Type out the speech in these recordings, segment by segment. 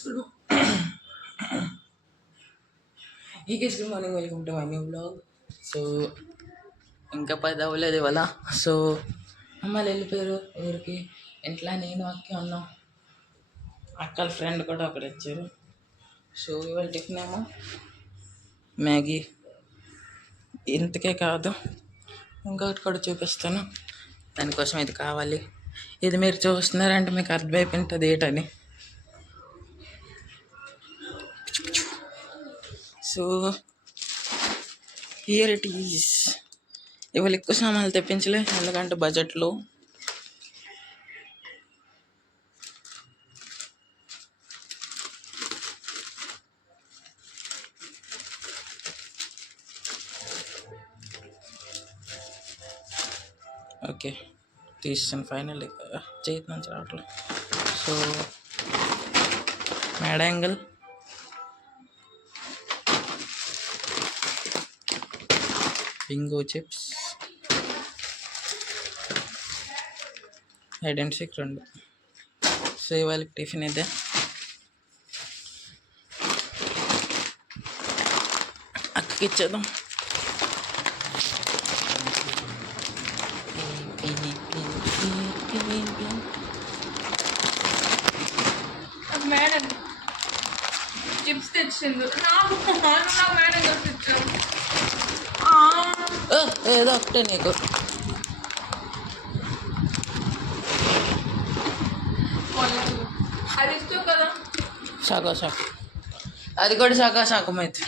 Good Hey guys, good morning. Welcome to my new vlog. So ఇంకా 10 అవ్వలేదు ఇవాళ. So అమ్మాయిలు వెళ్ళిపోయారు ఊరికి. ఇంట్లో నేను అక్క ఉన్నాం. అక్కల ఫ్రెండ్ కూడా అక్కడ వచ్చారు. సో ఇవాళ టిఫిన్ ఏమో మ్యాగీ. ఇంతకే కాదు, ఇంకొకటి కూడా చూపిస్తాను. దానికోసం ఇది కావాలి. ఇది మీరు చూస్తున్నారంటే మీకు అర్థమైపోయింటుంది ఏంటని. So here it is. ఇవాళ ఎక్కువ సామాన్లు తెప్పించలే, ఎందుకంటే బడ్జెట్లో. ఓకే తీసాను ఫైనల్. చేతి నుంచి రావట్లేదు. So made angle, Bingo chips, hide and seek 2. So ఇవాళ టిఫిన్ అయితే అక్కకి ఇచ్చేద్దాం. మేడం చిప్స్ తెచ్చిండు. నాకు మేడం తెచ్చాను. ఏదో ఒకటే నీకు. అది ఇష్టం కదా. సగం సగం, అది కూడా సగం సగం అయితే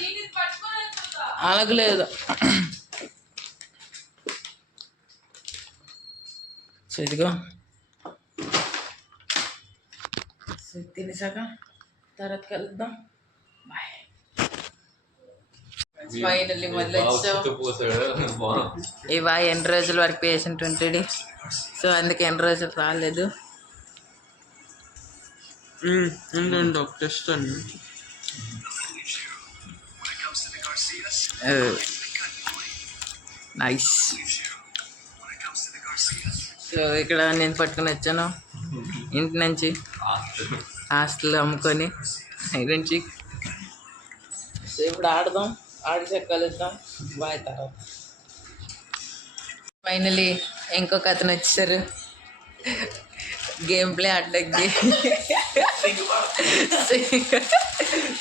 అలాగే లేదు. సో ఇదిగో తినేసాక తర్వాత కలుద్దాం. బాయ్. ఫైనల్లీ మళ్ళీ ఇవా ఎన్ని రోజుల వరకు పేషెంట్ ఉంటాడు. సో అందుకే ఎన్ని రోజులు రాలేదు. టెస్ట్ అండి. నైస్. సో ఇక్కడ నేను పట్టుకుని వచ్చాను ఇంటి నుంచి, హాస్టల్ అమ్ముకొని ఐడెంటి. సో ఇప్పుడు ఆడదాం, ఆడిసాక కలుద్దాం. బాయ్. తర్వాత ఫైనలీ ఇంకొక అతను వచ్చేసారు గేమ్ ప్లే అడ్డకి.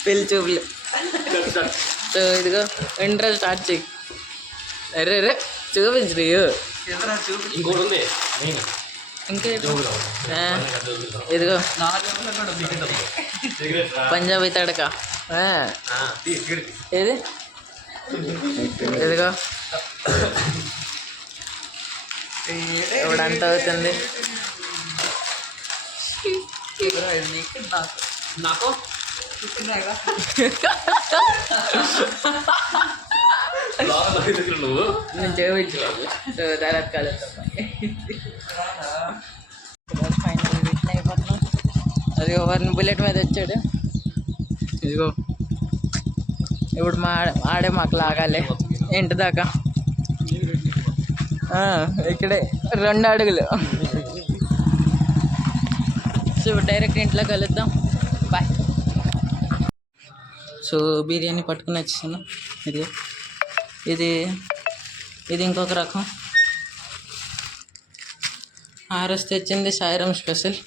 పెళ్లి చూపులు. సో ఇదిగో ఇంట్రెస్ట్ స్టార్ట్ చెయ్యి. అరే రే చూపించు. ఇంకా ఇదిగో పంజాబీ తడక. ఏది ఇదిగో ఇప్పుడంతా అవుతుంది. నాకు నువ్వు నేను చేయించు. సో తర్వాత కలుద్దాం. ఫైనల్ రిటర్న్ అయిపోతున్నాం. అది ఎవరిని బుల్లెట్ మీద వచ్చాడు. ఇదిగో ఇప్పుడు ఆడే మాకు లాగాలి ఇంటి దాకా. ఇక్కడే 2 అడుగులు. సో డైరెక్ట్ ఇంట్లో కలుద్దాం. బాయ్. సో బిర్యానీ పట్టుకుని వచ్చేసాను. ఇది ఇంకొక రకం. ఆర్ఎస్ తెచ్చింది సాయిరామ్ స్పెషల్.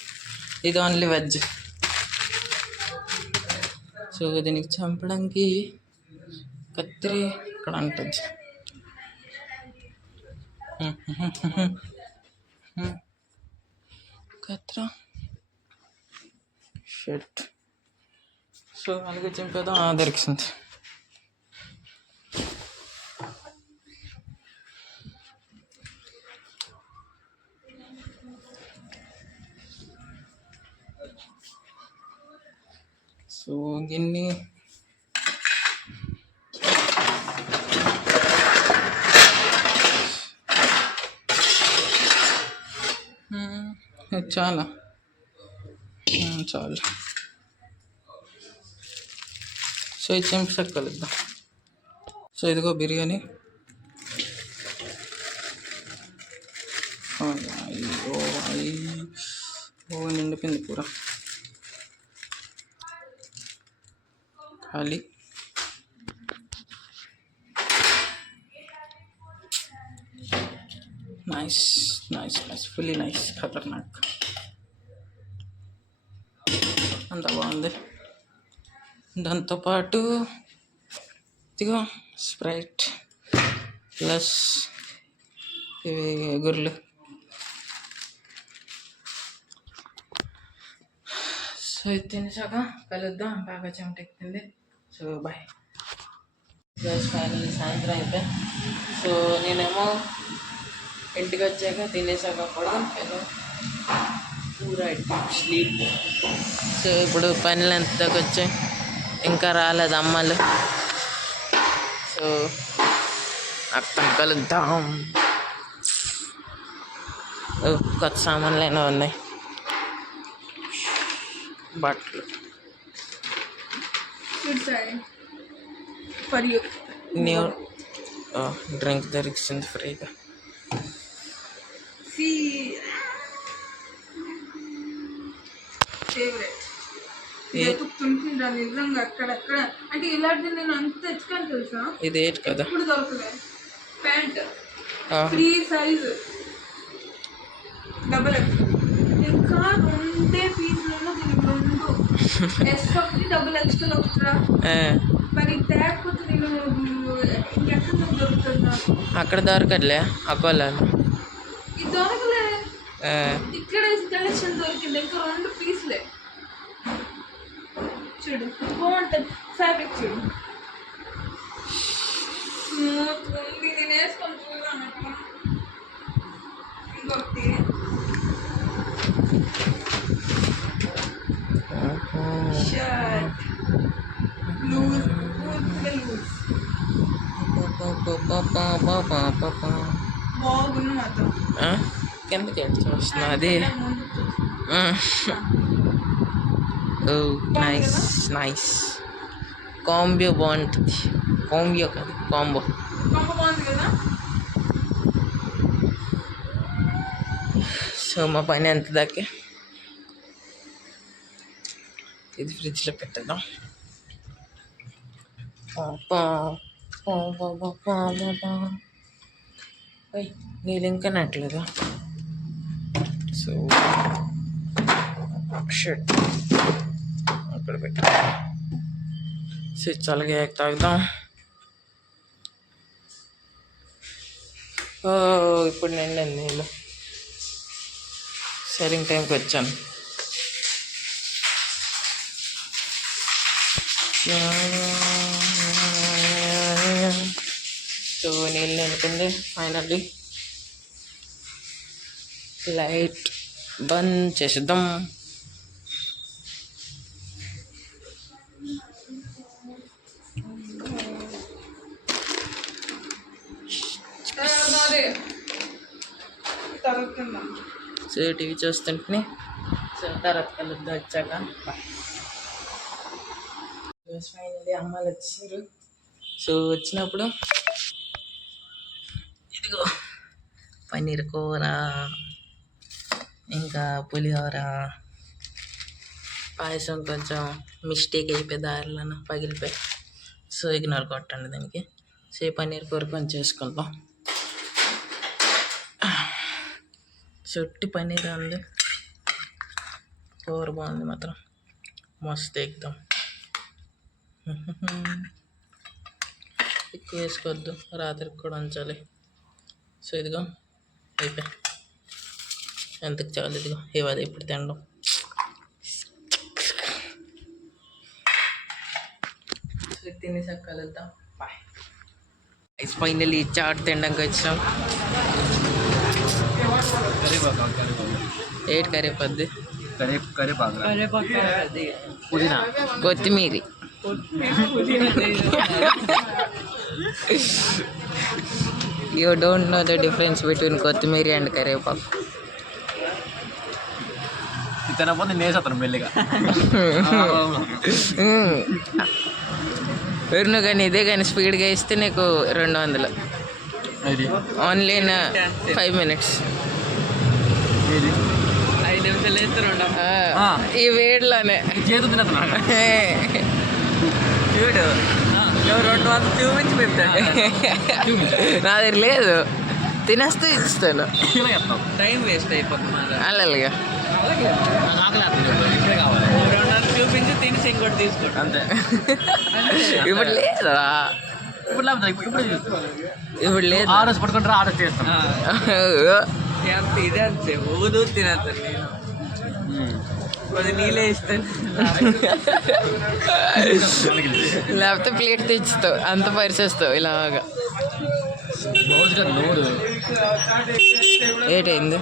ఇది ఓన్లీ వెజ్. సో దీనికి చంపడానికి కత్తిరి ఇక్కడ ఉంటుంది. కత్తిర షర్ట్. సో అలాగే చంపేద్దాం. దొరికింది. సో గిన్ని చాలా చాలు. సో ఇది చెంచాక కలుద్దాం. సో ఇదిగో బిర్యానీ. అయ్యో నిండిపోయింది కూర. ఖాళీ. Nice nice nice, fully nice, ఖతర్నాక్. అంత బాగుంది. దాంతోపాటు ఇదిగో స్ప్రైట్ ప్లస్ ఇవి గుర్లు. సో ఇది తినేసాక కలుద్దాం. బాగా చెమటెక్కింది. So bye. గైస్ ఫైనల్ సాయంత్రం అయితే సో నేనేమో ఇంటికి వచ్చాక తినేసాక పడుకుంటాను. పూరా స్లీప్. సో ఇప్పుడు పనులు ఎంతకు వచ్చాయి, ఇంకా రాలేదు అమ్మలు. సో అక్కడ కలుద్దాం. కొత్త సామాన్లు అయినా ఉన్నాయి, బట్టలు. ఫర్ యూ న్యూ డ్రింక్ దొరికింది ఫ్రీగా. ఫేవరెట్. ఎత్తుకుంటుంటా నిజంగా అక్కడక్కడ. అంటే ఇలాంటి నేను అంత తెచ్చుకొని తెలుసా, ఇది ఏంటి కదా, ఇప్పుడు దొరకలే. Pant free size double X, ఇంకా రెండే పీసులలో దీనికి రెండు ఎస్ ఒకటి డబుల్ ఎక్స్ఎల్ ఒకటిరా. మరి తేకపోతే నేను ఇంకెక్కడ దొరుకుతుందా? అక్కడ దొరకట్లే అకోలాలో. ఇది దొరకలే, ఇక్కడ కలెక్షన్ దొరికింది. ఇంకా రెండు పీసులే. చూడు బాగుంటుంది ఫ్యాబ్రిక్, చూడు స్మూత్ ఉంది. నేను వేసుకొని చూడాను. ఇంకొకటి షర్ట్ లూజ్, పూర్తిగా లూజ్, బాగుంది మాత్రం. కిందకి వెళ్ళి చూస్తున్నా. అది నైస్ నైస్. కాంబో బాగుంటుంది. కాంబో కాదు, కాంబో. బాగుంది కదా. సో మా పని ఎంత దాకా ఇది ఫ్రిడ్జ్లో పెట్టేద్దాం. నీళ్ళు ఇంకా నట్లేదా? సో షర్ట్ అక్కడ పెట్ట స్విచ్ అలాగే తాగుదాం. ఇప్పుడు నిండి నీళ్ళు. సరింగ్ టైంకి వచ్చాను. సో నీళ్ళు నిండుతుంది ఫైనల్లీ. లైట్ బంద్ చేసేద్దాం. సో టీవీ చూస్తుంటే సో తర్వాత కలుద్దాం వచ్చాక. ఫైనల్లీ అమ్మాయిలు వచ్చారు. సో వచ్చినప్పుడు ఇదిగో పన్నీర్ కూర, ఇంకా పులిహోర, పాయసం కొంచెం మిస్టేక్ అయిపోయి దారిలో పగిలిపోయి. సో ఇగ్నోర్ కొట్టండి దానికి. సో ఈ పన్నీర్ కూర కొంచెం చేసుకుందాం. చుట్టి పన్నీర్ ఉంది, కూర బాగుంది మాత్రం, మస్తు ఎగ్దాం. ఎక్కువ వేసుకోవద్దు, రాత్రికి కూడా ఉంచాలి. సో ఇదిగో అయిపోయి ఎంతకు చాలు. ఇదిగో ఇవ్వదు ఇప్పుడు తినడం. సో తినేసాక కలుద్దాం. బాయ్. ఫైనల్లీ చాట్ తినడానికి వచ్చినాం. ఏటి కరివేపద్ది, పుదీనా, కొత్తిమీరి. You don't know the difference between కొత్తిమీర అండ్ కరివేపాకు. తినకపోతే నేసేస్తాను మెల్లిగా. ఎవరిను కానీ ఇదే కానీ స్పీడ్గా ఇస్తే నీకు 200. Only in 5 minutes. 5 నిమిషాలు వేస్తే ఈ వేడిలోనే చేతు తిన చూడు నువ్వు 200 చూపించి పెడతాడు నా దగ్గర లేదు తినేస్తే ఇస్తాను టైం వేస్ట్ అయిపోతుంది అలాగే చూపించి తినేసి ఇంకోటి తీసుకోండి అంతే ఇప్పుడు లేదా ఇప్పుడు లేదు ఆర్డర్స్ పట్టుకుంటారా ఆర్డర్ చేస్తాం అంత ఇదే అంతే ఊదు తినేస్తాను నేను కొద్ది నీళ్ళే ఇస్తాను లేకపోతే ప్లేట్ తెచ్చుతావు అంత పరిచేస్తావు ఇలాగా ఏటైంది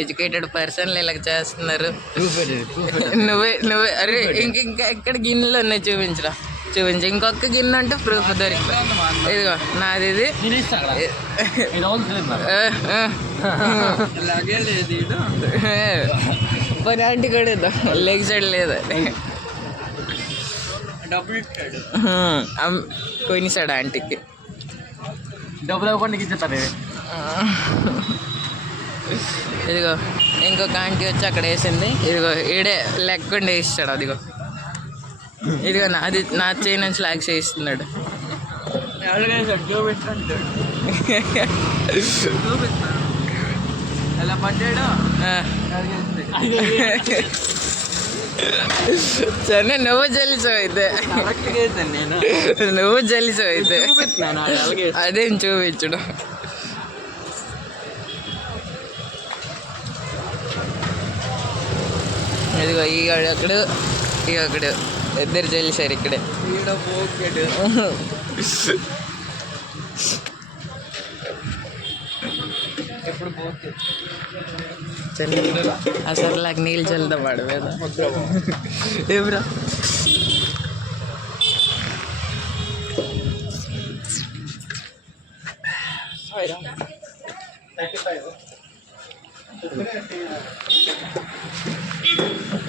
ఎడ్యుకేటెడ్ పర్సన్ ఇలా చేస్తున్నారు నువ్వే అరే ఇంకా ఎక్కడ గిన్నెలు ఉన్నాయి చూపించు ఇంకొక గిన్నె అంటే ప్రూఫ్ దొరికింది ఇదిగో నాది ఇది పని ఆంటీ కూడా ఇద్దాం లెగ్ సైడ్ లేదా కొనిసాడు ఆంటీకి డబ్బులు ఇవ్వకుండా ఇచ్చేస్తారు ఇదిగో ఇంకొక ఆంటీ వచ్చి అక్కడ వేసింది ఇదిగో ఈడే లెక్కుండా వేస్తాడు అదిగో ఇదిగో అది నా చేయి నుంచి లాక్స్ వేస్తున్నాడు ఎలా పడ్డాడు సరే నువ్వు జల్లిసావు అయితే నువ్వు జల్లిసావు అయితే అదేం చూపించడం ఇదిగో అక్కడ ఇద్దరు చెల్లిసారు ఇక్కడే అసలు నాకు నీళ్ళు చల్లుతా వాడు మీద ఏబ్రా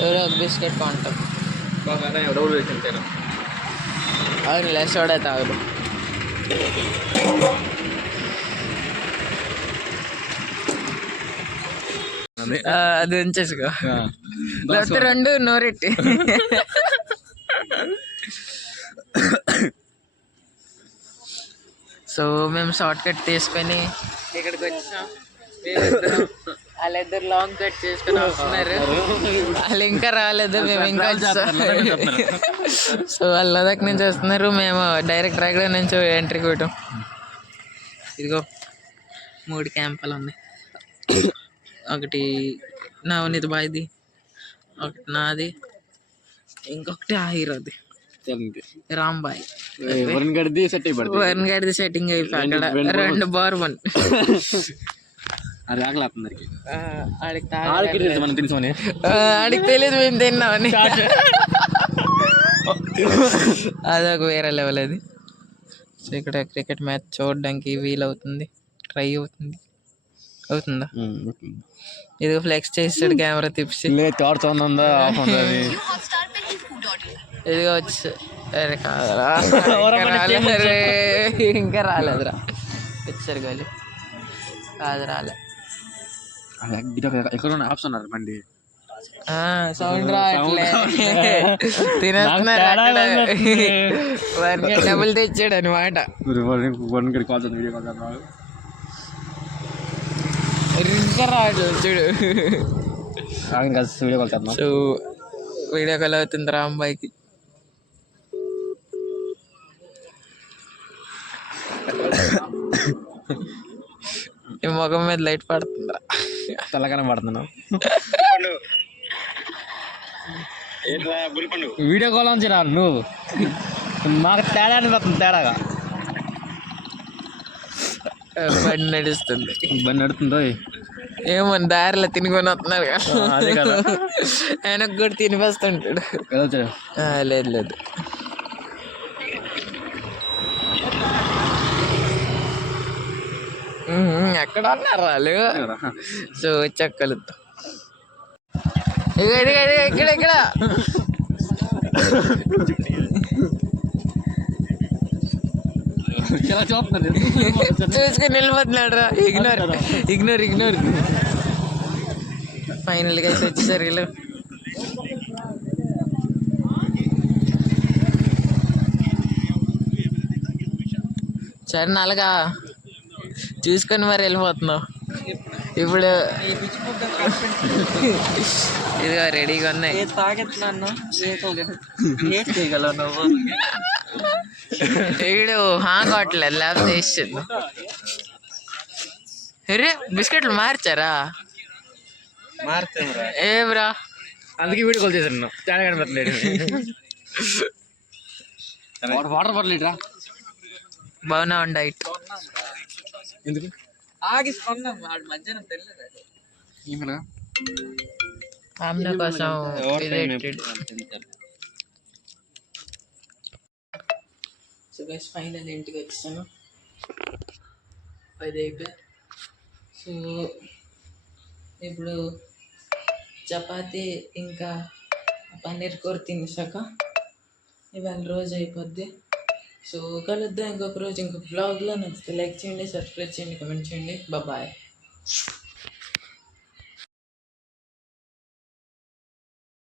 ఎవరో బిస్కెట్ కొంటాం అవును లెసోడే తాగుడు అది ఉంచేసుకో లేకపోతే రెండు నోరెట్టి సో మేము షార్ట్ కట్ తీసుకొని ఇక్కడికి వచ్చాం వాళ్ళిద్దరు లాంగ్ కట్ చేసుకొని వస్తున్నారు వాళ్ళు ఇంకా రాలేదు మేము ఇంకా సో వాళ్ళ లదాఖ్ నుంచి వస్తున్నారు మేము డైరెక్ట్ రాయగడ నుంచి ఎంట్రీ కొట్టాం ఇదిగో 3 క్యాంపులు ఉన్నాయి ఒకటి నవనీత్ బాయ్ది ఒకటి నాది ఇంకొకటి ఆహిరోది రాంబాయ్ వరుణ్ గడిది సెట్టింగ్ అయిపోయి అక్కడ 2 బార్ 1 అది ఆకలి ఆడికి తెలియదు మేము తిన్నామని అదొక వేరే లెవెల్ అది సో ఇక్కడ క్రికెట్ మ్యాచ్ చూడడానికి వీలవుతుంది ట్రై అవుతుందా ఇదిగో ఫ్లెక్స్ చేస్తాడు కెమెరా తిప్పి ఇదిగో వచ్చి అరే కాదరా ఇంకా రాలేదురా పిక్చర్ గాలి కాదు రాలే ఎక్కడ ఆప్షన్ ఉన్నారు బండి సౌండ్ రావట్లే తినేస్తున్నారు డబ్బులు తెచ్చాడు అనమాట ఇంకా రావట్లేదు చూడు సో వీడియో కాల్ అవుతుంది రాంబాయికి ఈ ముఖం మీద లైట్ పడుతుందా తెల్లగానే పడుతున్నావు వీడియో కాల్ నుంచి రా నువ్వు మాకు తేడా అనిపిస్తుంది తేడాగా బండి నడుస్తుందో ఏమో దారిలో తినుకొని వస్తున్నారు అదే కదా. ఆయనకు కూడా తినిపిస్తుంటాడు. కదా లేదు లేదు, ఎక్కడ ఉన్నారు వాళ్ళు? సో చెక్కలు ఇక్కడ ఇక్కడ ఇలా చూస్తున్నారు. చూసుకుని వెళ్ళిపోతున్నాడు రా. Ignore ignore ignore. ఫైనల్గా అయితే వచ్చేసారు వీళ్ళు. సరే నల్లగా చూసుకొని మరి వెళ్ళిపోతున్నావు. ఇప్పుడు ఇదిగో రెడీగా ఉన్నాయి. వీడు కావట్లేదు లేకపోతే వేస్తుంది. అరే బిస్కెట్లు మార్చారా? ఏబ్రా అందుకే వీడియో కాల్ చేశాను. తేడా కనిపెట్టలేదు. వాటర్ బాటిల్ ఇట్రా. బాగున్నా డైట్ ఎందుకు ఆమ్న కోసం సో గైస్ ఫైనల్ ఇంటికి వచ్చాను. 10 అయిపోయి. సో ఇప్పుడు చపాతి ఇంకా పన్నీర్ కూర తినేసాక ఇవాళ రోజు అయిపోద్ది. సో కలుద్దాం ఇంకొక రోజు ఇంకొక బ్లాగ్లో. నచ్చితే లైక్ చేయండి, సబ్స్క్రైబ్ చేయండి, కమెంట్ చేయండి. బాయ్.